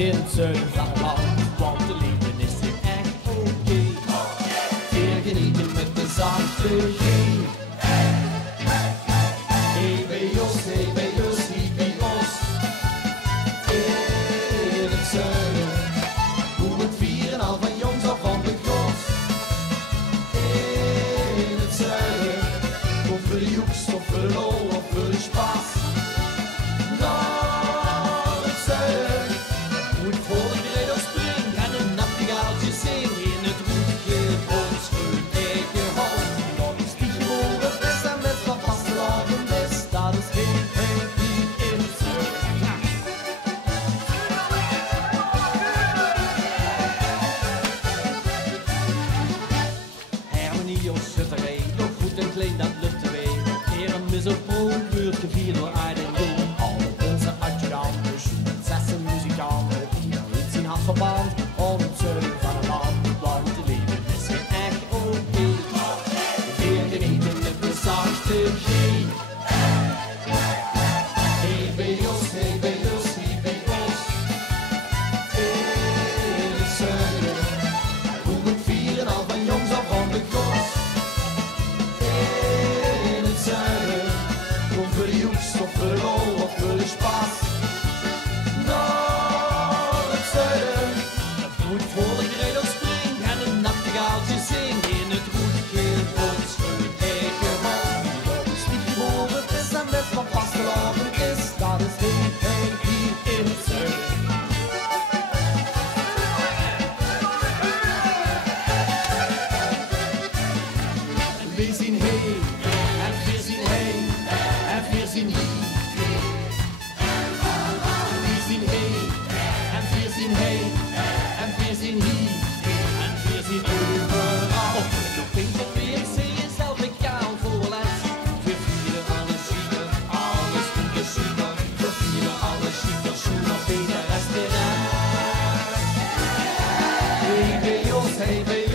in het zuiden van het land. Want de leven is hier echt oké. Weer genieten met de zachte G. Hey bij Jos, hier bij ons. In het zuiden. Hoe het vieren al van jongs of van de gros. In het zuiden. Of voor de joeks, of voor de lol, of voor de spaas. Naar het zuiden. Hoe het vrolijk rijdt springt en een nachtegaaltje zingt. In het roetje ons hun eigen hal. Nog een spiegel boven vis en met wat vastelavond is. Dat is geen hier in het zuiden. Hermanie of schutterij, nog goed en klein dat lukt de wee. Hier een mis op brood, beurt gevierd door aard en roem. Alle onze adjudanten, zessen muzikanten, die een lied zien had verband. Om het zuiden van het land, want het leven is hier echt oké. Weer genieten met de zachte G. Hey bij Jos, hier bij ons. In het zuiden, hoe het vieren al van jongs af van de gros. In het zuiden, kom voor de joeks of voor de lol of voor de spaas. Naar het zuiden, hoe het vrolijk rijdt springt en een nachtegaaltje zingt. In het roetje ons hun eigen man. Stiefje boven vis en met van vastelavond is. Dat is hey hier in het zuiden. We zien hey en we zien hey en we zien hier. We zien hey en we zien hey en we zien hier. En we zien overal. De winkelweer zie je zelf begaan voor les. We vieren alles chique, alles goede chique. We vieren alles chique, schoenen op in een restaurant. Hey bij ons, hey bij